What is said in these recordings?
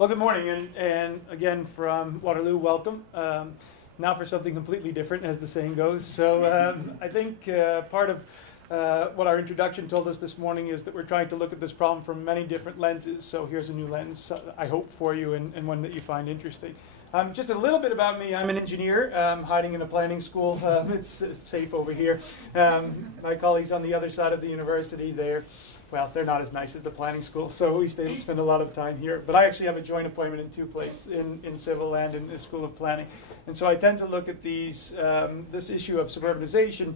Well, good morning, and again from Waterloo, welcome. Now for something completely different, as the saying goes. So I think part of what our introduction told us this morning is that we're trying to look at this problem from many different lenses. So here's a new lens, I hope, for you, and one that you find interesting. Just a little bit about me. I'm an engineer hiding in a planning school. It's safe over here. My colleagues on the other side of the university, they're not as nice as the planning school, so we spend a lot of time here. But I actually have a joint appointment in two places, in civil and in the School of Planning. And so I tend to look at this issue of suburbanization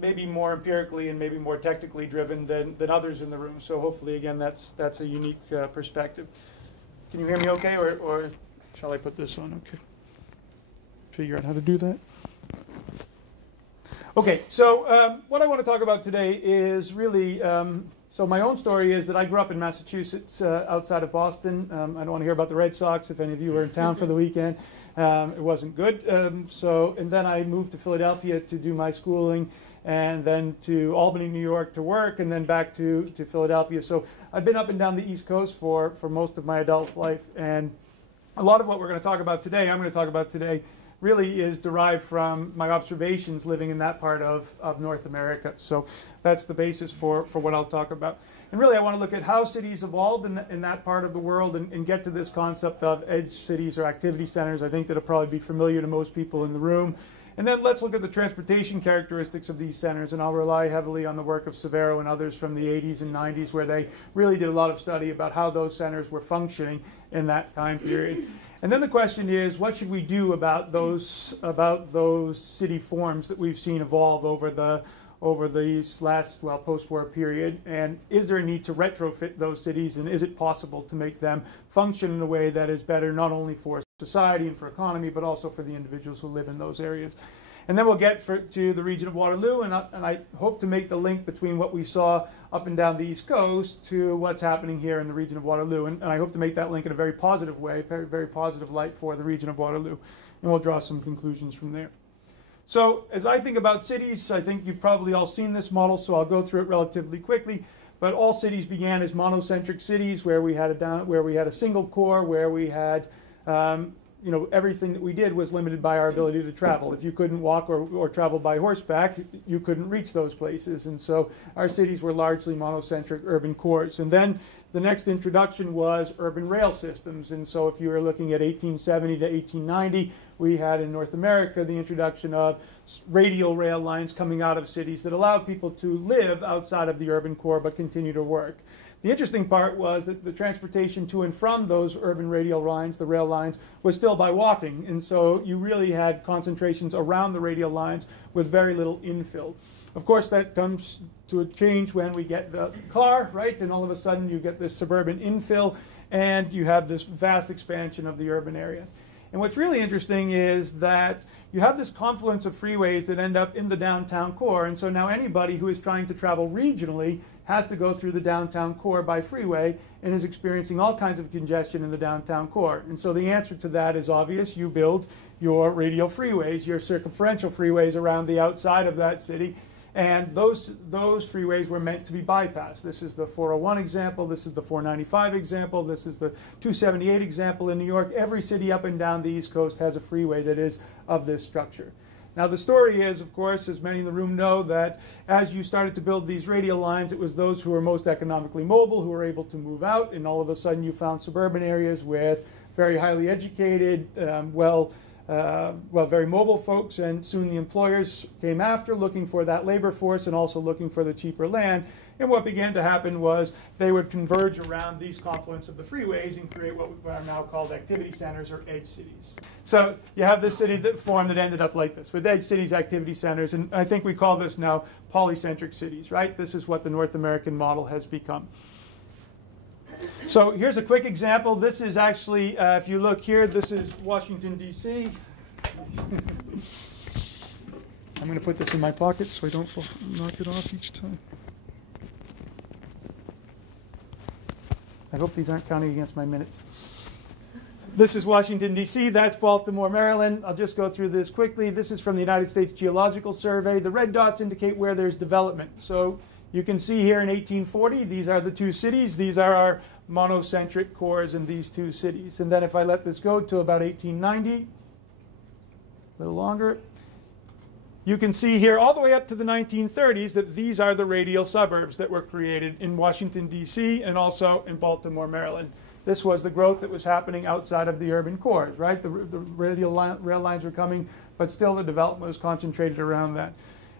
maybe more empirically and maybe more technically driven than others in the room. So hopefully, again, that's a unique perspective. Can you hear me okay, or shall I put this on? Okay. Figure out how to do that. Okay, so what I want to talk about today is really, so my own story is that I grew up in Massachusetts outside of Boston. I don't want to hear about the Red Sox if any of you were in town for the weekend. It wasn't good. And then I moved to Philadelphia to do my schooling, and then to Albany, New York to work, and then back to Philadelphia. So I've been up and down the East Coast for most of my adult life. And a lot of what I'm going to talk about today, really is derived from my observations living in that part of North America. So that's the basis for what I'll talk about. And really I want to look at how cities evolved in that part of the world and get to this concept of edge cities or activity centers. I think that'll probably be familiar to most people in the room. And then let's look at the transportation characteristics of these centers, and I'll rely heavily on the work of Severo and others from the 80s and 90s, where they really did a lot of study about how those centers were functioning in that time period. And then the question is, what should we do about those city forms that we've seen evolve over these last, post-war period? And is there a need to retrofit those cities, and is it possible to make them function in a way that is better not only for society and for economy, but also for the individuals who live in those areas? And then we'll get to the region of Waterloo, and I hope to make the link between what we saw up and down the East Coast to what's happening here in the region of Waterloo. And I hope to make that link in a very positive way, very, very positive light for the region of Waterloo. And we'll draw some conclusions from there. So as I think about cities, I think you've probably all seen this model, so I'll go through it relatively quickly. But all cities began as monocentric cities where we had a single core, where we had everything that we did was limited by our ability to travel. If you couldn't walk or travel by horseback, you couldn't reach those places. And so our cities were largely monocentric urban cores. And then the next introduction was urban rail systems. And so if you were looking at 1870 to 1890, we had in North America the introduction of radial rail lines coming out of cities that allowed people to live outside of the urban core but continue to work. The interesting part was that the transportation to and from those urban radial lines, the rail lines, was still by walking. And so you really had concentrations around the radial lines with very little infill. Of course, that comes to a change when we get the car, right? And all of a sudden you get this suburban infill, and you have this vast expansion of the urban area. And what's really interesting is that you have this confluence of freeways that end up in the downtown core. And so now anybody who is trying to travel regionally has to go through the downtown core by freeway and is experiencing all kinds of congestion in the downtown core. And so the answer to that is obvious. You build your radial freeways, your circumferential freeways around the outside of that city. And those freeways were meant to be bypassed. This is the 401 example. This is the 495 example. This is the 278 example in New York. Every city up and down the East Coast has a freeway that is of this structure. Now the story is, of course, as many in the room know, that as you started to build these radial lines, it was those who were most economically mobile who were able to move out, and all of a sudden you found suburban areas with very highly educated, very mobile folks, and soon the employers came after, looking for that labor force and also looking for the cheaper land. And what began to happen was they would converge around these confluence of the freeways and create what are now called activity centers or edge cities. So you have this city that formed that ended up like this, with edge cities, activity centers, and I think we call this now polycentric cities, right? This is what the North American model has become. So here's a quick example. This is actually, if you look here, this is Washington, D.C. I'm going to put this in my pocket so I don't knock it off each time. I hope these aren't counting against my minutes. This is Washington, D.C. That's Baltimore, Maryland. I'll just go through this quickly. This is from the United States Geological Survey. The red dots indicate where there's development. So you can see here in 1840, these are the two cities. These are our monocentric cores in these two cities. And then if I let this go to about 1890, a little longer, you can see here all the way up to the 1930s that these are the radial suburbs that were created in Washington, D.C. and also in Baltimore, Maryland. This was the growth that was happening outside of the urban cores, right? The radial rail lines were coming, but still the development was concentrated around that.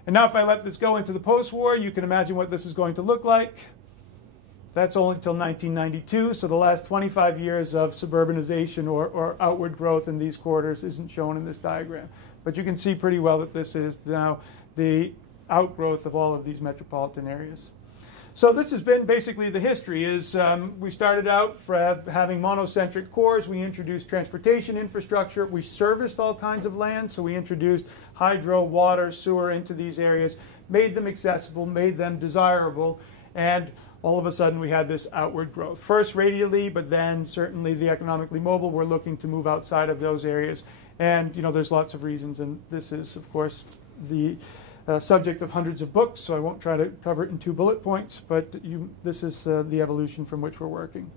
And now if I let this go into the post-war, you can imagine what this is going to look like. That's only until 1992, so the last 25 years of suburbanization or outward growth in these corridors isn't shown in this diagram. But you can see pretty well that this is now the outgrowth of all of these metropolitan areas. So this has been basically the history. We started out for having monocentric cores. We introduced transportation infrastructure. We serviced all kinds of land. So we introduced hydro, water, sewer into these areas, made them accessible, made them desirable, and all of a sudden we had this outward growth. First radially, but then certainly the economically mobile were looking to move outside of those areas. And there's lots of reasons, and this is, of course, the subject of hundreds of books, so I won't try to cover it in 2 bullet points, but this is the evolution from which we're working.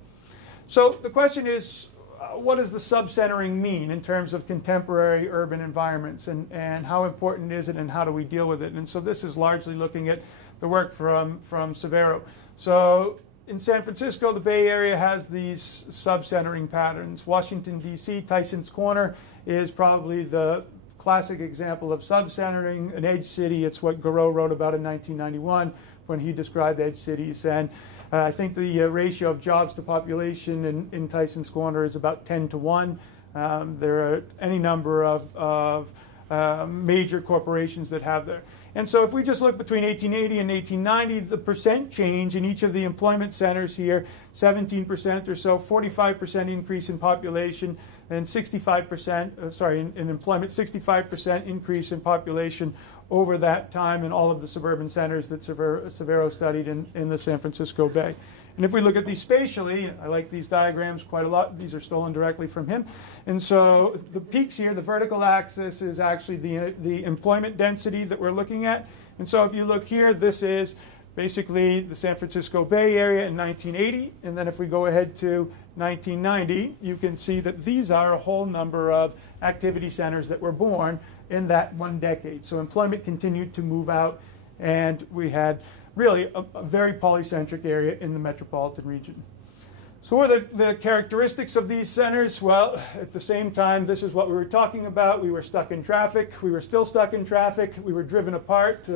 So the question is, what does the subcentering mean in terms of contemporary urban environments, and how important is it, and how do we deal with it? And so this is largely looking at the work from Severo. So in San Francisco, the Bay Area has these subcentering patterns. Washington, D.C., Tyson's Corner is probably the classic example of subcentering, an edge city. It's what Garreau wrote about in 1991 when he described edge cities. And I think the ratio of jobs to population in Tyson's Corner is about 10 to 1. There are any number of major corporations that have there. And so if we just look between 1880 and 1890, the percent change in each of the employment centers here, 17% or so, 45% increase in population, and 65%, in employment, 65% increase in population over that time in all of the suburban centers that Severo studied in the San Francisco Bay. And if we look at these spatially, I like these diagrams quite a lot. These are stolen directly from him. And so the peaks here, the vertical axis is actually the employment density that we're looking at. And so if you look here, this is basically the San Francisco Bay Area in 1980. And then if we go ahead to 1990, you can see that these are a whole number of activity centers that were born in that 1 decade. So employment continued to move out, and we had really a very polycentric area in the metropolitan region. So what are the characteristics of these centers? Well, at the same time, this is what we were talking about. We were stuck in traffic. We were still stuck in traffic. We were driven apart.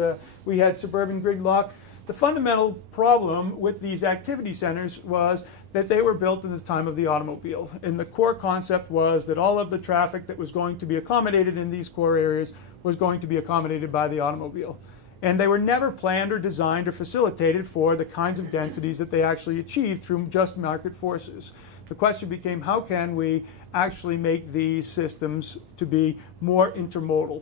We had suburban gridlock. The fundamental problem with these activity centers was that they were built at the time of the automobile. And the core concept was that all of the traffic that was going to be accommodated in these core areas was going to be accommodated by the automobile. And they were never planned or designed or facilitated for the kinds of densities that they actually achieved through just market forces. The question became, how can we actually make these systems to be more intermodal?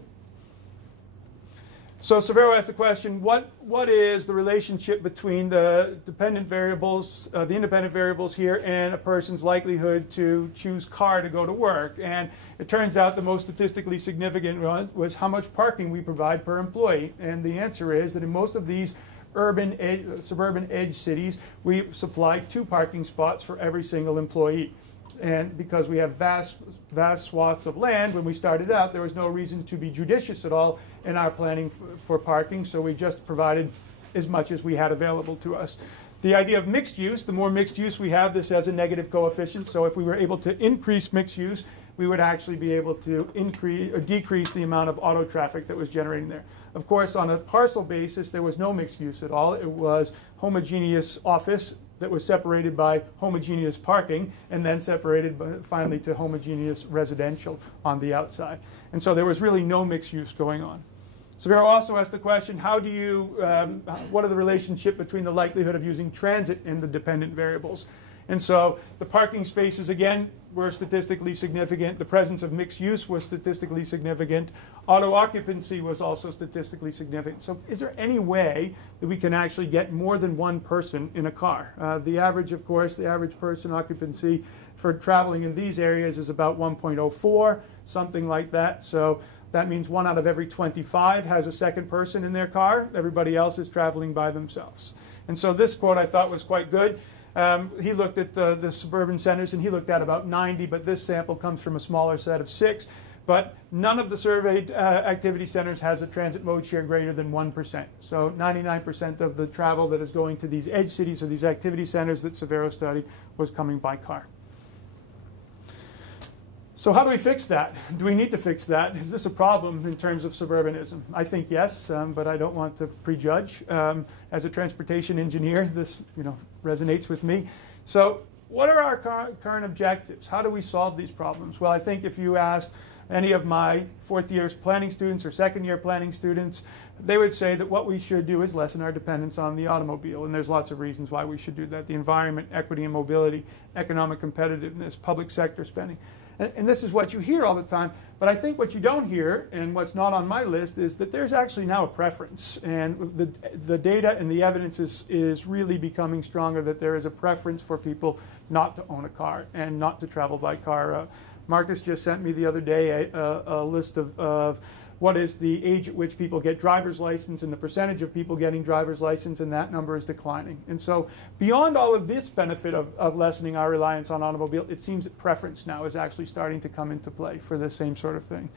So Severo asked the question, what is the relationship between the dependent variables, the independent variables here, and a person's likelihood to choose car to go to work? And it turns out the most statistically significant was how much parking we provide per employee. And the answer is that in most of these suburban edge cities, we supply 2 parking spots for every single employee. And because we have vast swaths of land, when we started out, there was no reason to be judicious at all in our planning for parking, so we just provided as much as we had available to us. The idea of mixed use, the more mixed use we have, this has a negative coefficient, so if we were able to increase mixed use, we would actually be able to increase or decrease the amount of auto traffic that was generating there. Of course, on a parcel basis, there was no mixed use at all. It was homogeneous office that was separated by homogeneous parking, and then separated finally to homogeneous residential on the outside. And so there was really no mixed use going on. Severo also asked the question, what are the relationship between the likelihood of using transit and the dependent variables? And so the parking spaces, again, were statistically significant. The presence of mixed use was statistically significant. Auto occupancy was also statistically significant. So is there any way that we can actually get more than 1 person in a car? The average, of course, the average person occupancy for traveling in these areas is about 1.04, something like that. So that means 1 out of every 25 has a second person in their car. Everybody else is traveling by themselves. And so this quote I thought was quite good. He looked at the suburban centers, and he looked at about 90, but this sample comes from a smaller set of 6. But none of the surveyed activity centers has a transit mode share greater than 1%. So 99% of the travel that is going to these edge cities or these activity centers that Severo studied was coming by car. So how do we fix that? Do we need to fix that? Is this a problem in terms of suburbanism? I think yes, but I don't want to prejudge. As a transportation engineer, this resonates with me. So what are our current objectives? How do we solve these problems? Well, I think if you asked any of my fourth-year planning students or second-year planning students, they would say that what we should do is lessen our dependence on the automobile. And there's lots of reasons why we should do that: the environment, equity and mobility, economic competitiveness, public sector spending. And this is what you hear all the time. But I think what you don't hear, and what's not on my list, is that there's actually now a preference. And the data and the evidence is really becoming stronger that there is a preference for people not to own a car and not to travel by car. Marcus just sent me the other day a list of what is the age at which people get driver's license and the percentage of people getting driver's license, and that number is declining. And so beyond all of this benefit of lessening our reliance on automobile, it seems that preference now is actually starting to come into play for the same sort of thing.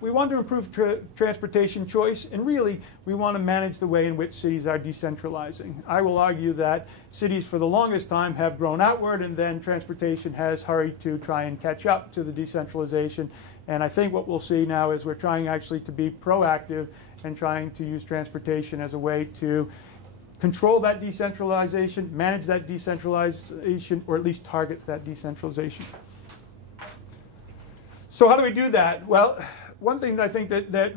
We want to improve transportation choice, and really we want to manage the way in which cities are decentralizing. I will argue that cities for the longest time have grown outward, and then transportation has hurried to try and catch up to the decentralization. And I think what we'll see now is we're trying actually to be proactive and trying to use transportation as a way to control that decentralization, manage that decentralization, or at least target that decentralization. So how do we do that? Well, one thing that I think that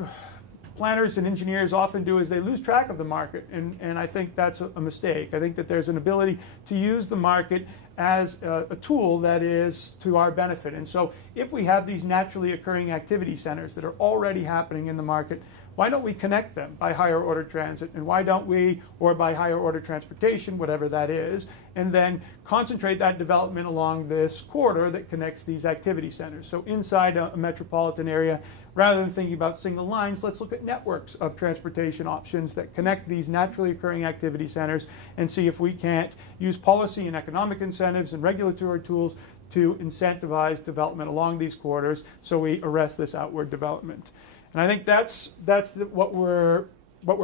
planners and engineers often do is they lose track of the market, and I think that's a mistake. I think that there's an ability to use the market as a tool that is to our benefit. And so if we have these naturally occurring activity centers that are already happening in the market, why don't we connect them by higher order transit? And why don't we, or by higher order transportation, whatever that is, and then concentrate that development along this corridor that connects these activity centers? So inside a metropolitan area, rather than thinking about single lines, let's look at networks of transportation options that connect these naturally occurring activity centers and see if we can't use policy and economic incentives and regulatory tools to incentivize development along these corridors so we arrest this outward development. And I think that's what we're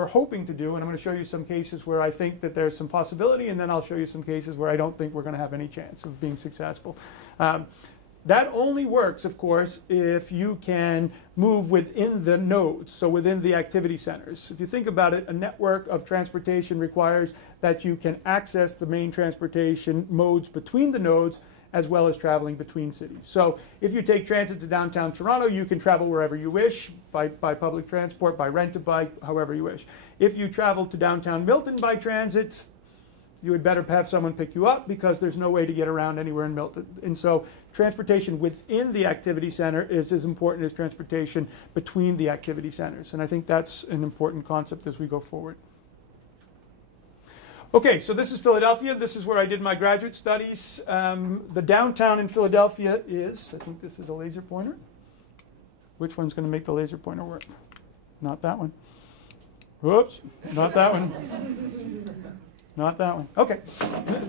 hoping to do, and I'm going to show you some cases where I think that there's some possibility, and then I'll show you some cases where I don't think we're going to have any chance of being successful. That only works, of course, if you can move within the nodes, so within the activity centers. If you think about it, a network of transportation requires that you can access the main transportation modes between the nodes, as well as traveling between cities. So if you take transit to downtown Toronto, you can travel wherever you wish, by public transport, by rent-a-bike, however you wish. If you travel to downtown Milton by transit, you would better have someone pick you up because there's no way to get around anywhere in Milton. And so transportation within the activity center is as important as transportation between the activity centers. And I think that's an important concept as we go forward. Okay, so this is Philadelphia. This is where I did my graduate studies. The downtown in Philadelphia is, I think this is a laser pointer. Which one's going to make the laser pointer work? Not that one. Whoops, not that one. Not that one. Okay,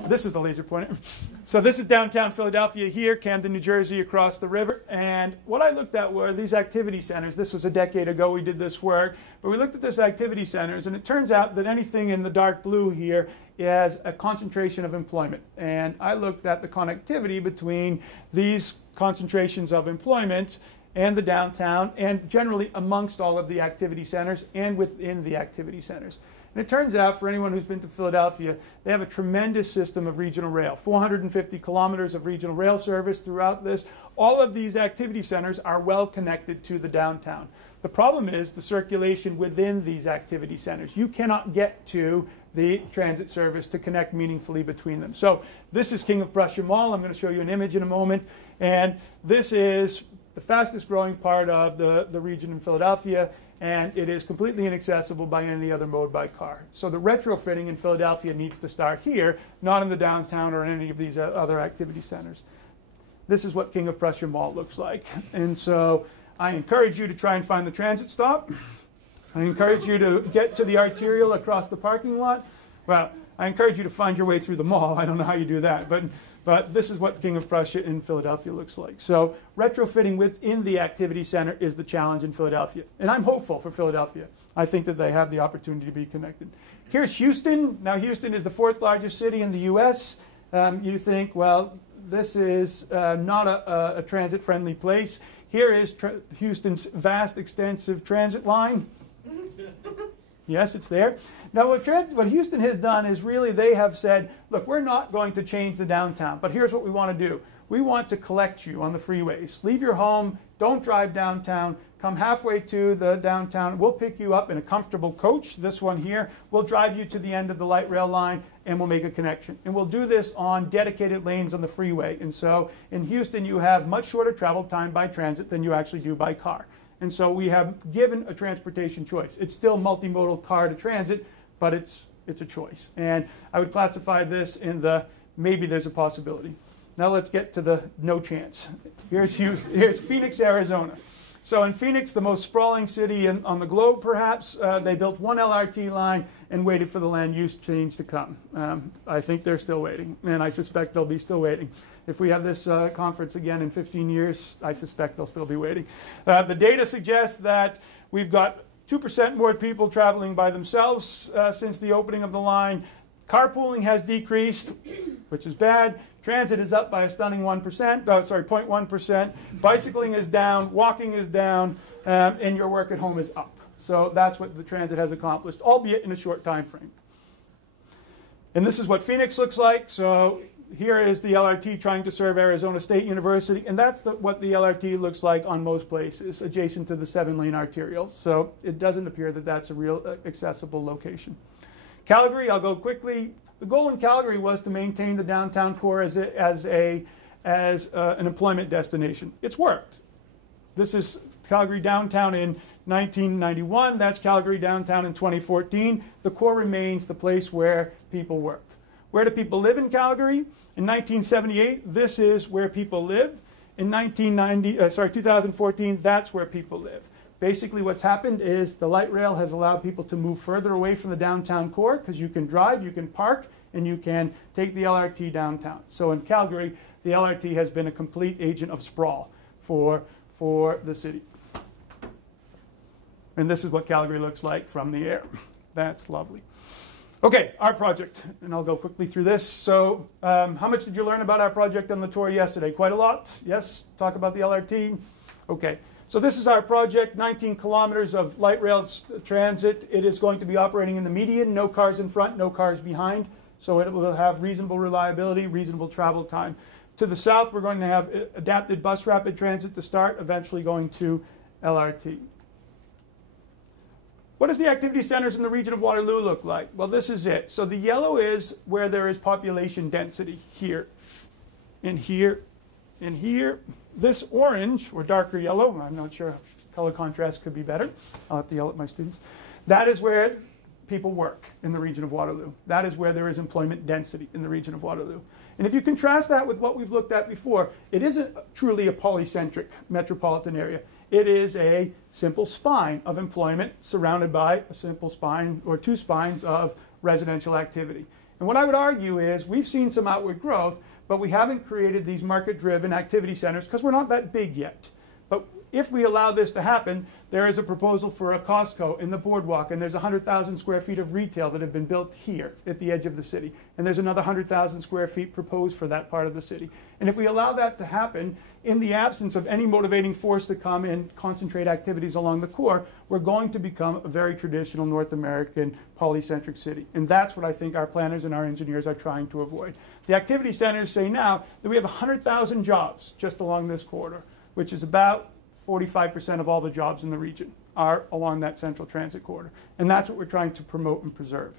this is the laser pointer. So this is downtown Philadelphia here, Camden, New Jersey, across the river. And what I looked at were these activity centers. This was a decade ago we did this work. But we looked at this activity centers, and it turns out that anything in the dark blue here is a concentration of employment. And I looked at the connectivity between these concentrations of employment and the downtown, and generally amongst all of the activity centers and within the activity centers. And it turns out, for anyone who's been to Philadelphia, they have a tremendous system of regional rail, 450 kilometers of regional rail service throughout this. All of these activity centers are well connected to the downtown. The problem is the circulation within these activity centers. You cannot get to the transit service to connect meaningfully between them. So this is King of Prussia Mall. I'm going to show you an image in a moment. And this is the fastest growing part of the region in Philadelphia, and it is completely inaccessible by any other mode by car. So the retrofitting in Philadelphia needs to start here, not in the downtown or any of these other activity centers. This is what King of Prussia Mall looks like. And so I encourage you to try and find the transit stop. I encourage you to get to the arterial across the parking lot. Well, I encourage you to find your way through the mall. I don't know how you do that, but this is what King of Prussia in Philadelphia looks like. So retrofitting within the activity center is the challenge in Philadelphia. And I'm hopeful for Philadelphia. I think that they have the opportunity to be connected. Here's Houston. Now, Houston is the 4th largest city in the U.S. You think, well, this is not a transit-friendly place. Here is Houston's vast, extensive transit line. Yes, it's there. Now, what Houston has done is really they have said, look, we're not going to change the downtown, but here's what we want to do. We want to collect you on the freeways. Leave your home, don't drive downtown, come halfway to the downtown. We'll pick you up in a comfortable coach, this one here. We'll drive you to the end of the light rail line, and we'll make a connection. And we'll do this on dedicated lanes on the freeway. And so in Houston, you have much shorter travel time by transit than you actually do by car. And so we have given a transportation choice. It's still multimodal car to transit, but it's a choice. And I would classify this in the maybe there's a possibility. Now let's get to the no chance. Here's Phoenix, Arizona. So in Phoenix, the most sprawling city on the globe, perhaps, they built one LRT line and waited for the land use change to come. I think they're still waiting, and I suspect they'll be still waiting. If we have this conference again in 15 years, I suspect they'll still be waiting. The data suggests that we've got 2% more people traveling by themselves since the opening of the line. Carpooling has decreased, which is bad. Transit is up by a stunning 0.1%. Bicycling is down, walking is down, and your work at home is up. So that's what the transit has accomplished, albeit in a short time frame. And this is what Phoenix looks like. So here is the LRT trying to serve Arizona State University, and that's what the LRT looks like on most places, adjacent to the 7-lane arterial. So it doesn't appear that that's a real accessible location. Calgary, I'll go quickly. The goal in Calgary was to maintain the downtown core as an employment destination. It's worked. This is Calgary downtown in 1991. That's Calgary downtown in 2014. The core remains the place where people work. Where do people live in Calgary? In 1978, this is where people lived. In 2014, that's where people live. Basically, what's happened is the light rail has allowed people to move further away from the downtown core because you can drive, you can park, and you can take the LRT downtown. So in Calgary, the LRT has been a complete agent of sprawl for the city. And this is what Calgary looks like from the air. That's lovely. Okay, our project, and I'll go quickly through this. So how much did you learn about our project on the tour yesterday? Quite a lot? Yes? Talk about the LRT? Okay. So this is our project, 19 kilometers of light rail transit. It is going to be operating in the median, no cars in front, no cars behind. So it will have reasonable reliability, reasonable travel time. To the south, we're going to have adapted bus rapid transit to start, eventually going to LRT. What does the activity centers in the region of Waterloo look like? Well, this is it. So the yellow is where there is population density, here, and here, and here. This orange, or darker yellow, I'm not sure, color contrast could be better. I'll have to yell at my students. That is where people work in the region of Waterloo. That is where there is employment density in the region of Waterloo. And if you contrast that with what we've looked at before, it isn't truly a polycentric metropolitan area. It is a simple spine of employment surrounded by a simple spine or two spines of residential activity. And what I would argue is we've seen some outward growth, but we haven't created these market-driven activity centers because we're not that big yet. But if we allow this to happen, there is a proposal for a Costco in the boardwalk, and there's 100,000 square feet of retail that have been built here at the edge of the city. And there's another 100,000 square feet proposed for that part of the city. And if we allow that to happen, in the absence of any motivating force to come and concentrate activities along the core, we're going to become a very traditional North American polycentric city. And that's what I think our planners and our engineers are trying to avoid. The activity centers say now that we have 100,000 jobs just along this corridor, which is about 45% of all the jobs in the region are along that central transit corridor. And that's what we're trying to promote and preserve.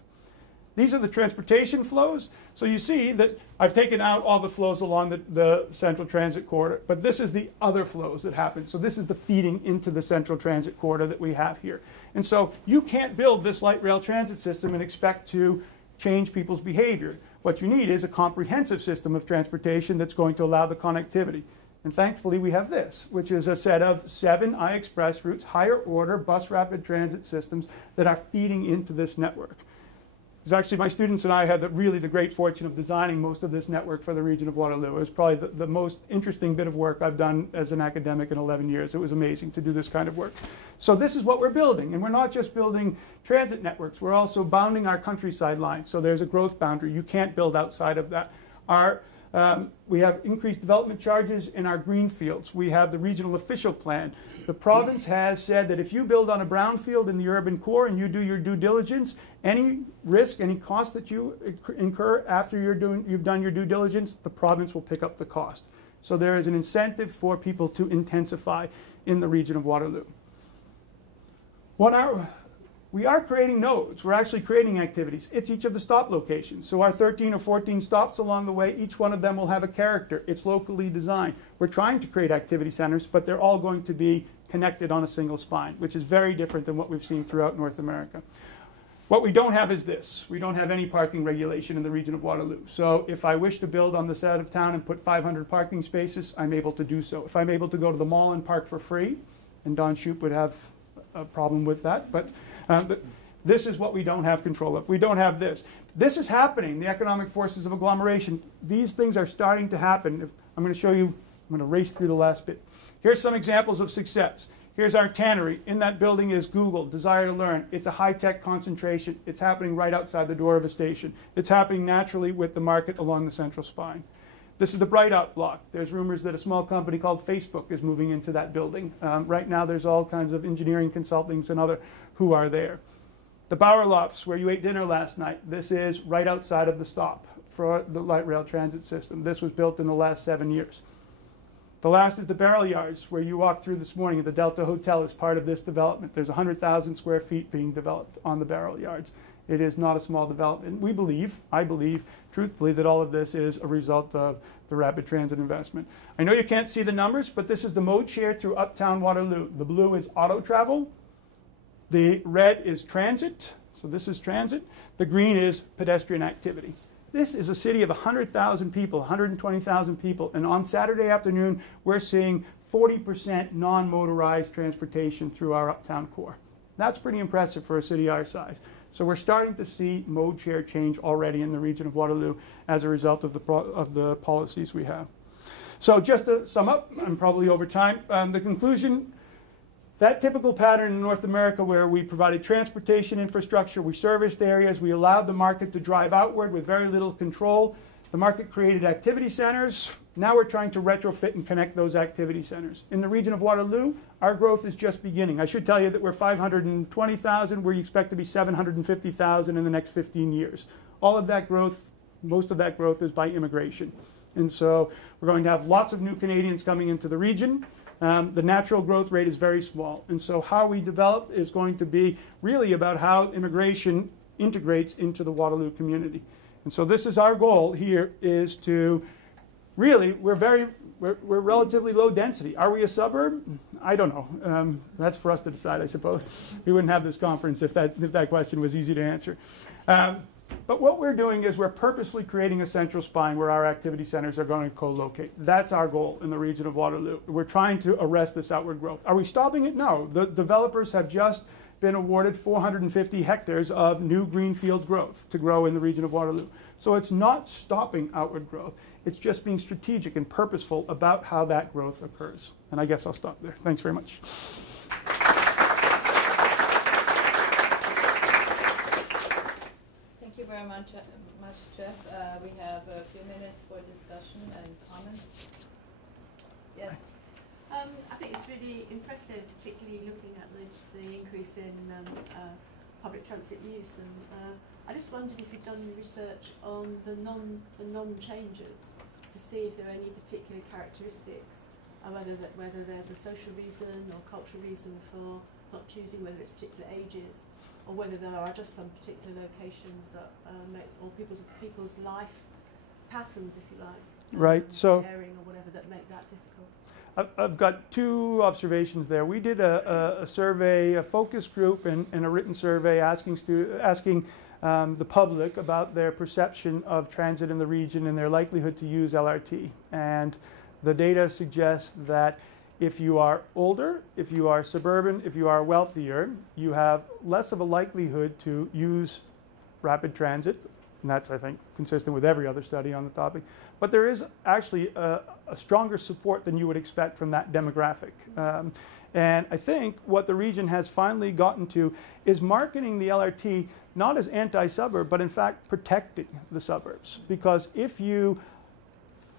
These are the transportation flows. So you see that I've taken out all the flows along the central transit corridor, but this is the other flows that happen. So this is the feeding into the central transit corridor that we have here. And so you can't build this light rail transit system and expect to change people's behavior. What you need is a comprehensive system of transportation that's going to allow the connectivity. And thankfully, we have this, which is a set of 7 I-Express routes, higher order bus rapid transit systems that are feeding into this network. It's actually my students and I had really the great fortune of designing most of this network for the region of Waterloo. It was probably the most interesting bit of work I've done as an academic in 11 years. It was amazing to do this kind of work. So this is what we're building. And we're not just building transit networks. We're also bounding our countryside line. So there's a growth boundary. You can't build outside of that. We have increased development charges in our green fields. We have the regional official plan. The province has said that if you build on a brownfield in the urban core and you do your due diligence, any risk, any cost that you incur after you've done your due diligence, the province will pick up the cost. So there is an incentive for people to intensify in the region of Waterloo. We are creating nodes. We're actually creating activities. It's each of the stop locations. So our 13 or 14 stops along the way, each one of them will have a character. It's locally designed. We're trying to create activity centers, but they're all going to be connected on a single spine, which is very different than what we've seen throughout North America. What we don't have is this. We don't have any parking regulation in the region of Waterloo. So if I wish to build on the side of town and put 500 parking spaces, I'm able to do so. If I'm able to go to the mall and park for free, and Don Shoup would have a problem with that, but this is what we don't have control of. We don't have this. This is happening, the economic forces of agglomeration. These things are starting to happen. I'm going to show you, I'm going to race through the last bit. Here's some examples of success. Here's our tannery. In that building is Google, Desire to Learn. It's a high-tech concentration. It's happening right outside the door of a station. It's happening naturally with the market along the central spine. This is the Bright Out block. There's rumors that a small company called Facebook is moving into that building. Right now there's all kinds of engineering consultings and other who are there. The Bauer Lofts, where you ate dinner last night, this is right outside of the stop for the light rail transit system. This was built in the last 7 years. The last is the Barrel Yards, where you walked through this morning. The Delta Hotel is part of this development. There's 100,000 square feet being developed on the Barrel Yards. It is not a small development. I believe, truthfully, that all of this is a result of the rapid transit investment. I know you can't see the numbers, but this is the mode share through uptown Waterloo. The blue is auto travel. The red is transit. So this is transit. The green is pedestrian activity. This is a city of 100,000 people, 120,000 people. And on Saturday afternoon, we're seeing 40% non-motorized transportation through our uptown core. That's pretty impressive for a city our size. So we're starting to see mode share change already in the region of Waterloo as a result of the policies we have. So just to sum up, I'm probably over time, the conclusion, that typical pattern in North America where we provided transportation infrastructure, we serviced areas, we allowed the market to drive outward with very little control. The market created activity centers. Now we're trying to retrofit and connect those activity centers. In the region of Waterloo, our growth is just beginning. I should tell you that we're 520,000. We expect to be 750,000 in the next 15 years. All of that growth, most of that growth is by immigration. And so we're going to have lots of new Canadians coming into the region. The natural growth rate is very small. And so how we develop is going to be really about how immigration integrates into the Waterloo community. And so this is our goal here, is to really, we're relatively low density. Are we a suburb? I don't know. That's for us to decide, I suppose. We wouldn't have this conference if that question was easy to answer. But what we're doing is we're purposely creating a central spine where our activity centers are going to co-locate. That's our goal in the region of Waterloo. We're trying to arrest this outward growth. Are we stopping it? No. The developers have just been awarded 450 hectares of new greenfield growth to grow in the region of Waterloo. So it's not stopping outward growth. It's just being strategic and purposeful about how that growth occurs. And I guess I'll stop there. Thanks very much. Thank you very much, Jeff. We have a few minutes for discussion and comments. Yes. I think it's really impressive, particularly looking at the increase in public transit use. And I just wondered if you'd done research on the non-changers to see if there are any particular characteristics, whether there's a social reason or cultural reason for not choosing, whether it's particular ages, or whether there are just some particular locations that or people's life patterns, if you like, right? So sharing or whatever, that make that difficult. I've got two observations there. We did a survey, a focus group, and a written survey asking the public about their perception of transit in the region and their likelihood to use LRT. And the data suggests that if you are older, if you are suburban, if you are wealthier, you have less of a likelihood to use rapid transit, and that's, I think, consistent with every other study on the topic. But there is actually a stronger support than you would expect from that demographic. And I think what the region has finally gotten to is marketing the LRT not as anti-suburb, but in fact protecting the suburbs. Because if you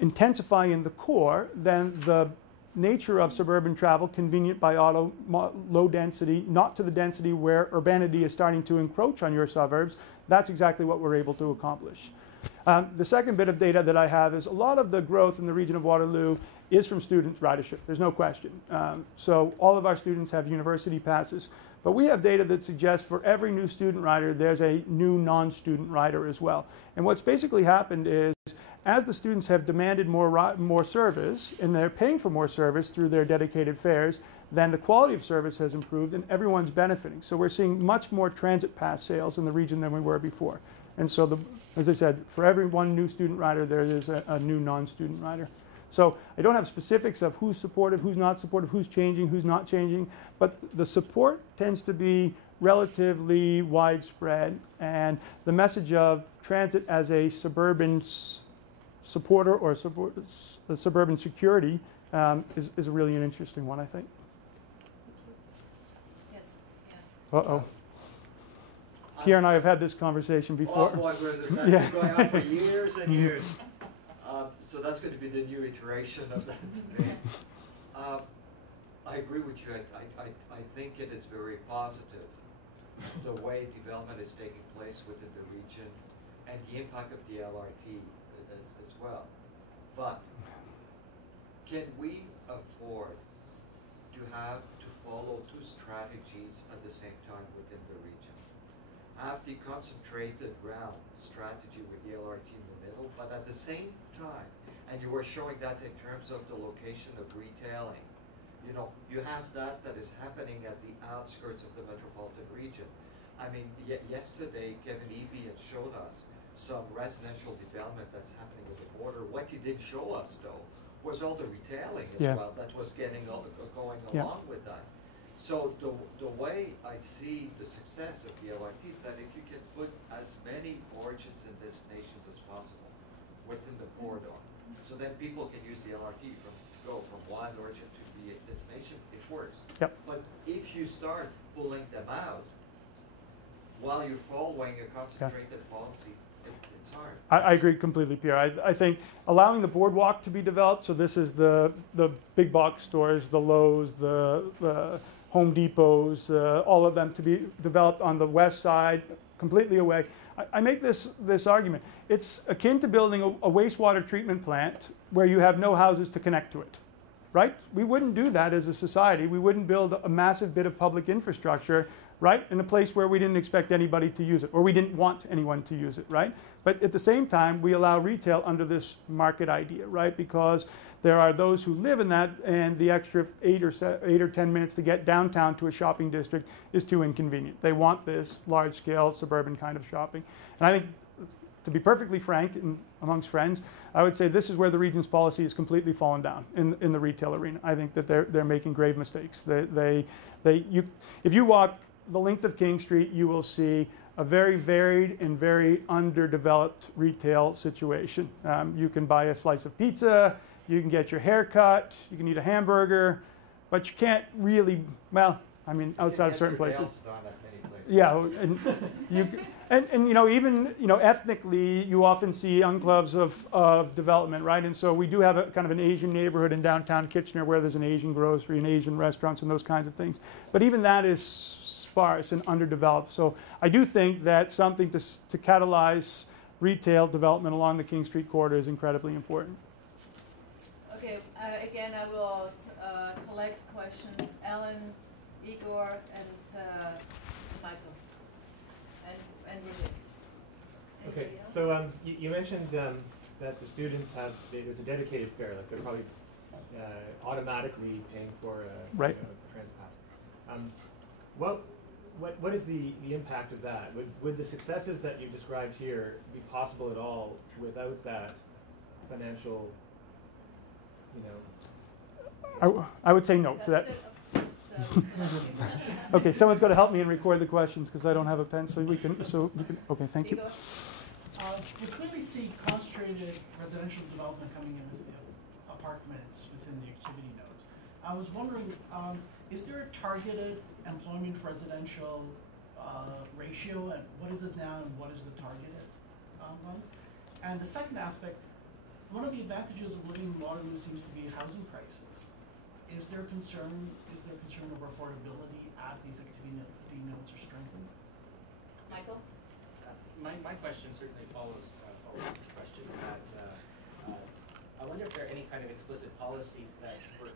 intensify in the core, then the nature of suburban travel, convenient by auto, low density, not to the density where urbanity is starting to encroach on your suburbs, that's exactly what we're able to accomplish. The second bit of data that I have is a lot of the growth in the region of Waterloo is from student ridership. There's no question. So all of our students have university passes. But we have data that suggests for every new student rider, there's a new non-student rider as well. And what's basically happened is, as the students have demanded more service, and they're paying for more service through their dedicated fares, then the quality of service has improved and everyone's benefiting. So we're seeing much more transit pass sales in the region than we were before. And so, as I said, for every one new student rider, there is a new non-student rider. So I don't have specifics of who's supportive, who's not supportive, who's changing, who's not changing, but the support tends to be relatively widespread, and the message of transit as a suburban supporter or suburban security is really an interesting one, I think. Yes. Yeah. Uh-oh. Pierre and I have had this conversation before. Oh boy, that's been going on for years and years. So that's going to be the new iteration of that debate. I agree with you. I think it is very positive, the way development is taking place within the region and the impact of the LRT as well. But can we afford to follow two strategies at the same time within the region? Have the concentrated round strategy with the LRT in the middle, but at the same time, and you were showing that in terms of the location of retailing, you know, you have that is happening at the outskirts of the metropolitan region. I mean, yesterday, Kevin Eby had shown us some residential development that's happening at the border. What he did show us, though, was all the retailing as well that was going along with that. So the way I see the success of the LRT is that if you can put as many origins and destinations as possible within the corridor, so then people can use the LRT go from one origin to the destination, it works. Yep. But if you start pulling them out while you're following a concentrated policy, it's hard. I agree completely, Pierre. I think allowing the boardwalk to be developed, so this is the big box stores, the Lowe's, the Home Depots, all of them to be developed on the west side, completely away. I make this argument. It's akin to building a wastewater treatment plant where you have no houses to connect to it, right? We wouldn't do that as a society. We wouldn't build a massive bit of public infrastructure, right, in a place where we didn't expect anybody to use it, or we didn't want anyone to use it, right? But at the same time, we allow retail under this market idea, right? Because there are those who live in that, and the extra 8 or 10 minutes to get downtown to a shopping district is too inconvenient. They want this large-scale suburban kind of shopping. And I think, to be perfectly frank, amongst friends, I would say this is where the region's policy has completely fallen down in the retail arena. I think that they're making grave mistakes. If you walk the length of King Street, you will see a very varied and very underdeveloped retail situation. You can buy a slice of pizza, you can get your hair cut, you can eat a hamburger, but you can't really, well, I mean, outside of certain places. Yeah, and you know, even ethnically, you often see enclaves of development, right? And so we do have a kind of an Asian neighborhood in downtown Kitchener where there's an Asian grocery and Asian restaurants and those kinds of things. But even that is sparse and underdeveloped. So I do think that something to catalyze retail development along the King Street corridor is incredibly important. Okay, again, I will collect questions. Alan, Igor, and Michael, and Roger. Okay, so you mentioned that the students there's a dedicated fare, like they're probably automatically paying for a transit pass. What is the impact of that? Would the successes that you described here be possible at all without that financial, I would say no to that. Okay, someone's got to help me and record the questions because I don't have a pen, so we can. Okay, thank you. We clearly see concentrated residential development coming in with the apartments within the activity nodes. I was wondering, is there a targeted employment residential ratio, and what is it now, and what is the targeted one? And the second aspect, one of the advantages of living in Waterloo seems to be housing prices. Is there concern over affordability as these activity nodes are strengthened? Michael? My question certainly follows this question. I wonder if there are any kind of explicit policies that were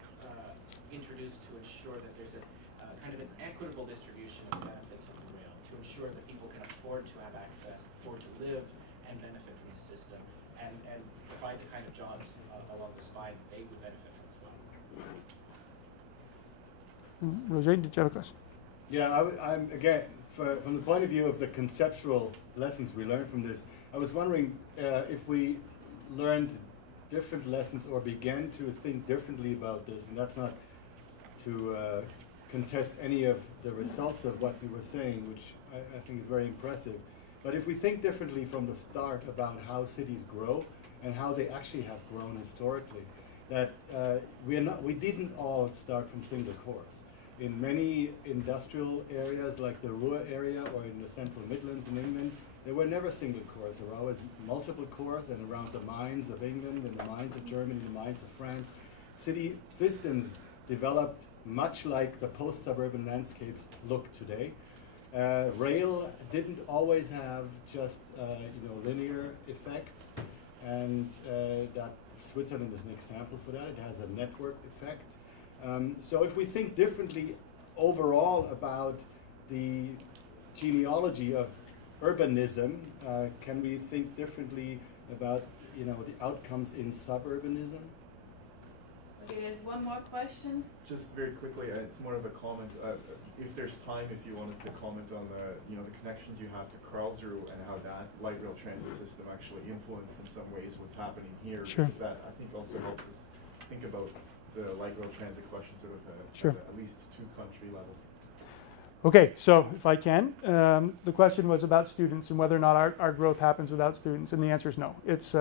introduced to ensure that there's a kind of an equitable distribution of benefits of the rail, to ensure that people can afford to have access, afford to live and benefit from the system, and provide the kind of jobs along the spine that they would benefit from as well. Roger, did you have a question? Yeah, I'm again, from the point of view of the conceptual lessons we learned from this, I was wondering if we learned different lessons or began to think differently about this, and that's not to contest any of the results of what we were saying, which I think is very impressive. But if we think differently from the start about how cities grow and how they actually have grown historically, that we didn't all start from single cores. In many industrial areas like the Ruhr area or in the Central Midlands in England, there were never single cores. There were always multiple cores, and around the mines of England and the mines of Germany, the mines of France, city systems developed much like the post-suburban landscapes look today. Rail didn't always have just linear effects, and that Switzerland is an example for that. It has a network effect. So if we think differently overall about the genealogy of urbanism, can we think differently about the outcomes in suburbanism? Okay, there's one more question. Just very quickly, it's more of a comment. If there's time, if you wanted to comment on the the connections you have to Karlsruhe and how that light rail transit system actually influenced in some ways what's happening here. Sure. Because that I think also helps us think about the light rail transit question sort of Sure. at least two-country level. Okay, so if I can, the question was about students and whether or not our growth happens without students, and the answer is no. It's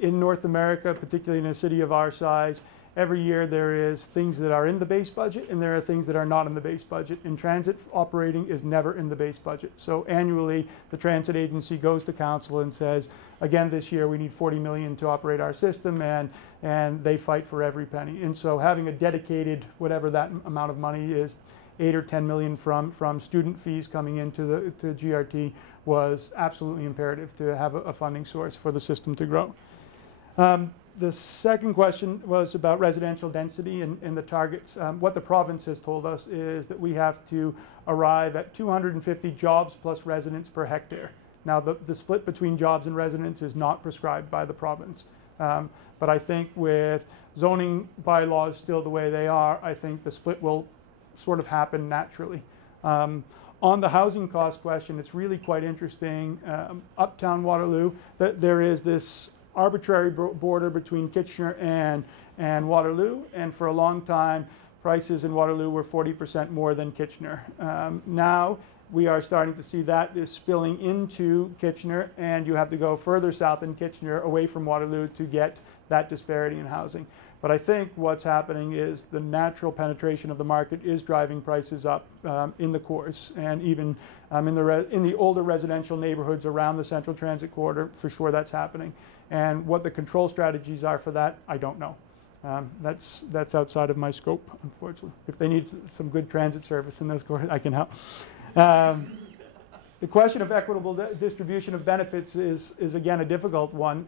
in North America, particularly in a city of our size, every year there is things that are in the base budget and there are things that are not in the base budget. And transit operating is never in the base budget. So annually, the transit agency goes to council and says, again, this year we need 40 million to operate our system, and they fight for every penny. And so having a dedicated, whatever that amount of money is, 8 or 10 million from student fees coming into to GRT was absolutely imperative to have a funding source for the system to grow. The second question was about residential density and the targets. What the province has told us is that we have to arrive at 250 jobs plus residents per hectare. Now, the split between jobs and residents is not prescribed by the province. But I think with zoning bylaws still the way they are, I think the split will sort of happen naturally. On the housing cost question, it's really quite interesting. Uptown Waterloo, there is this arbitrary border between Kitchener and Waterloo, and for a long time prices in Waterloo were 40% more than Kitchener. Now we are starting to see that is spilling into Kitchener, and you have to go further south in Kitchener away from Waterloo to get that disparity in housing. But I think what's happening is the natural penetration of the market is driving prices up in the cores, and even in the older residential neighborhoods around the Central Transit Corridor, for sure that's happening. And what the control strategies are for that, I don't know. That's outside of my scope, unfortunately. If they need some good transit service in those corridors, I can help. The question of equitable distribution of benefits is again a difficult one.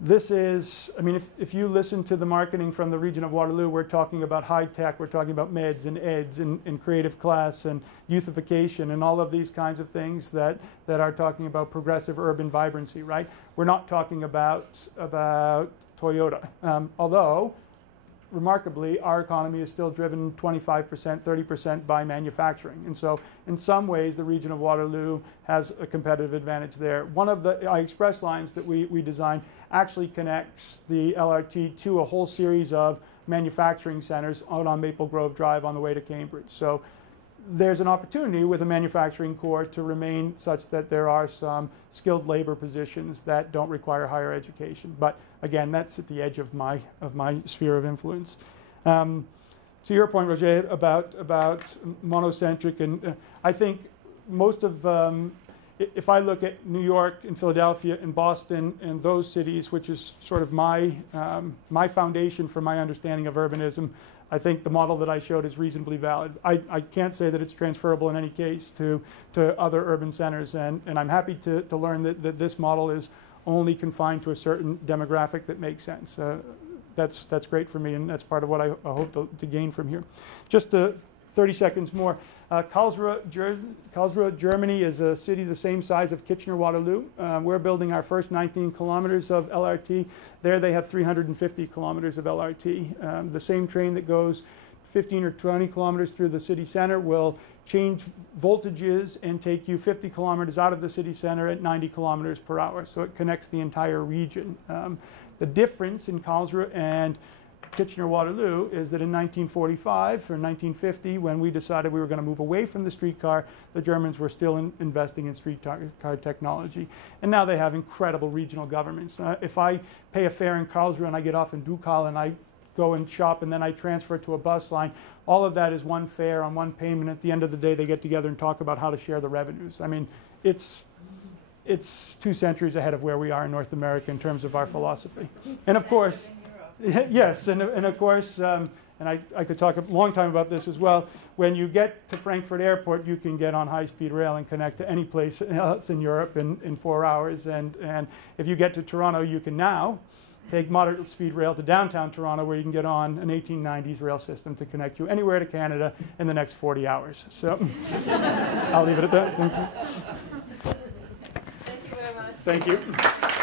This is, I mean, if you listen to the marketing from the region of Waterloo, we're talking about high tech, we're talking about meds and eds and creative class and youthification and all of these kinds of things that are talking about progressive urban vibrancy, right? We're not talking about Toyota, although remarkably, our economy is still driven 25%, 30% by manufacturing. And so in some ways, the region of Waterloo has a competitive advantage there. One of the express lines that we designed actually connects the LRT to a whole series of manufacturing centers out on Maple Grove Drive on the way to Cambridge. So there's an opportunity with a manufacturing core to remain such that there are some skilled labor positions that don't require higher education. But again, that's at the edge of my sphere of influence. To your point, Roger, about monocentric, and I think most of, if I look at New York and Philadelphia and Boston and those cities, which is sort of my foundation for my understanding of urbanism, I think the model that I showed is reasonably valid. I can't say that it's transferable in any case to other urban centers, and I'm happy to learn that this model is only confined to a certain demographic that makes sense. That's great for me, and that's part of what I hope to gain from here. Just 30 seconds more. Karlsruhe, Germany is a city the same size of Kitchener-Waterloo. We're building our first 19 kilometers of LRT. There they have 350 kilometers of LRT. The same train that goes 15 or 20 kilometers through the city center will change voltages and take you 50 kilometers out of the city center at 90 kilometers per hour. So it connects the entire region. The difference in Karlsruhe and Kitchener-Waterloo is that in 1945 or 1950, when we decided we were going to move away from the streetcar, the Germans were still investing in streetcar technology. And now they have incredible regional governments. If I pay a fare in Karlsruhe and I get off in Ducal and I go and shop and then I transfer to a bus line, all of that is one fare on one payment. At the end of the day, they get together and talk about how to share the revenues. I mean, it's 2 centuries ahead of where we are in North America in terms of our philosophy. And of course, yes, and of course, and I could talk a long time about this as well. When you get to Frankfurt Airport, you can get on high-speed rail and connect to any place else in Europe in 4 hours. And if you get to Toronto, you can now take moderate speed rail to downtown Toronto, where you can get on an 1890s rail system to connect you anywhere to Canada in the next 40 hours. So I'll leave it at that. Thank you. Thank you very much. Thank you.